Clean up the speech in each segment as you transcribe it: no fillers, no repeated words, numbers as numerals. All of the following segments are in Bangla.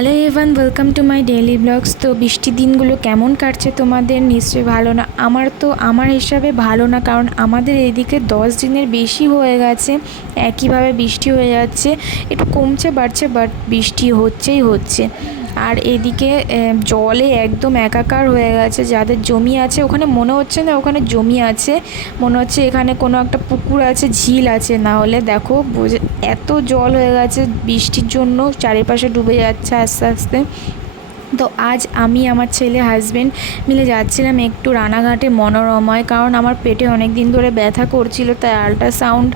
Hello everyone, welcome to my daily blogs. তো বৃষ্টির দিনগুলো কেমন কাটছে তোমাদের? নিশ্চয়ই ভালো না। আমার হিসাবে ভালো না, কারণ আমাদের এদিকে 10 দিনের বেশি হয়ে গেছে একইভাবে বৃষ্টি হয়ে যাচ্ছে। একটু কমছে বাড়ছে, বাট বৃষ্টি হচ্ছে। আর এদিকে জলে একদম একাকার হয়ে গেছে। যাদের জমি আছে ওখানে মনে হচ্ছে না ওখানে জমি আছে, মনে হচ্ছে এখানে কোনো একটা পুকুর আছে, ঝিল আছে। না হলে দেখো এত জল হয়ে গেছে বৃষ্টির জন্য, চারিপাশে ডুবে যাচ্ছে আস্তে আস্তে। তো আজ আমি আমার ছেলে হাজব্যান্ড মিলে যাচ্ছিলাম একটু রানাঘাটে মনোরমায়, কারণ আমার পেটে অনেক দিন ধরে ব্যথা করছিল, তাই আল্ট্রাসাউন্ড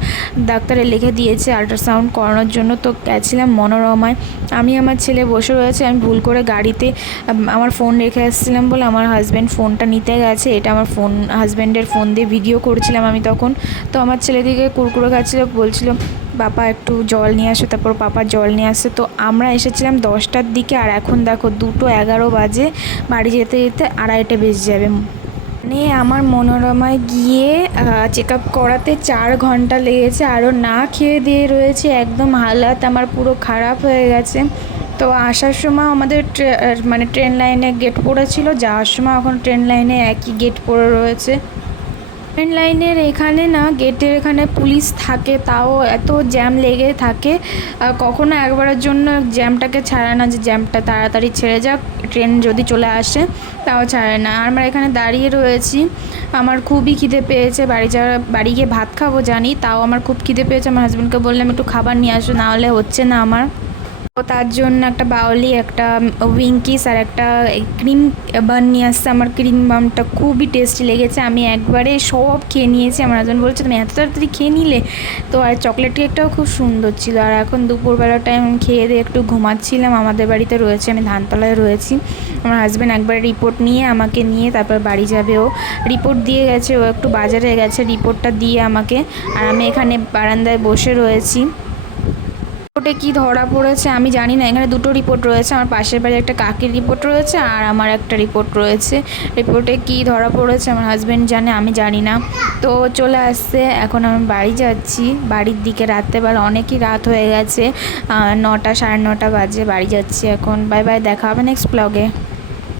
ডাক্তারে লিখে দিয়েছে আল্ট্রাসাউন্ড করানোর জন্য। তো গেছিলাম মনোরমায়। আমি আমার ছেলে বসে রয়েছে, আমি ভুল করে গাড়িতে আমার ফোন রেখে এসেছিলাম বলে আমার হাজব্যান্ড ফোনটা নিতে গেছে। এটা আমার হাজব্যান্ডের ফোন দিয়ে ভিডিও করছিলাম আমি তখন। তো আমার ছেলেদিকে কুরকুরে খাচ্ছিল, বলছিল পাপা একটু জল নিয়ে আসো, তারপর পাপা জল নিয়ে আসে। তো আমরা এসেছিলাম 10টার দিকে, আর এখন দেখো 2:11 বাজে। বাড়ি যেতে যেতে 2:30 বেজে যাবে। মানে আমার মনোরমায় গিয়ে চেক আপ করাতে 4 ঘন্টা লেগেছে। আরও না খেয়ে দিয়ে রয়েছে, একদম হালাত আমার পুরো খারাপ হয়ে গেছে। তো আসার সময় আমাদের ট্রেন লাইনে গেট পড়েছিল, যাওয়ার সময় এখন ট্রেন লাইনে একই গেট পড়ে রয়েছে। ট্রেন লাইনের এখানে না, গেটের এখানে পুলিশ থাকে, তাও এত জ্যাম লেগে থাকে। কখনো একবারের জন্য জ্যামটাকে ছাড়ে না, যে জ্যামটা তাড়াতাড়ি ছেড়ে যাক, ট্রেন যদি চলে আসে, তাও ছাড়ে না। আর আমরা এখানে দাঁড়িয়ে রয়েছি, আমার খুবই খিদে পেয়েছে। বাড়ি গিয়ে ভাত খাবো জানি, তাও আমার খুব খিদে পেয়েছে। আমার হাজব্যান্ডকে বললাম একটু খাবার নিয়ে আসো, না হলে হচ্ছে না আমার। তো তার জন্য একটা বাউলি, একটা উইঙ্কিস আর একটা ক্রিম বান নিয়ে আসছে। আমার ক্রিম বানটা খুবই টেস্টি লেগেছে, আমি একবারে সব খেয়ে নিয়েছি। আমার হাজব্যান্ড বলছে তুমি এত তাড়াতাড়ি খেয়ে নিলে। তো আর চকলেট কেকটাও খুব সুন্দর ছিল। আর এখন দুপুরবেলা টাইম খেয়ে দিয়ে একটু ঘুমাচ্ছিলাম। আমাদের বাড়িতে রয়েছে, আমি ধানতলায় রয়েছি। আমার হাজব্যান্ড একবার রিপোর্ট নিয়ে আমাকে নিয়ে তারপর বাড়ি যাবে। ও রিপোর্ট দিয়ে গেছে, ও একটু বাজারে গেছে রিপোর্টটা দিয়ে আমাকে। আর আমি এখানে বারান্দায় বসে রয়েছি। রিপোর্টে কি ধরা পড়েছে আমি জানি না। এখানে দুটো রিপোর্ট রয়েছে, আমার পাশের বাড়ির একটা কাকির রিপোর্ট রয়েছে, আর আমার একটা রিপোর্ট রয়েছে। রিপোর্টে কি ধরা পড়েছে আমার হাজব্যান্ড জানে, আমি জানি না। তো চলে আসছে, এখন আমি বাড়ি যাচ্ছি। বাড়ির দিকে রাত্রেবেলা অনেকই রাত হয়ে গেছে, 9টা 9:30 বাজে। বাড়ি যাচ্ছি এখন। বাই বাই, দেখা হবে নেক্সট ব্লগে।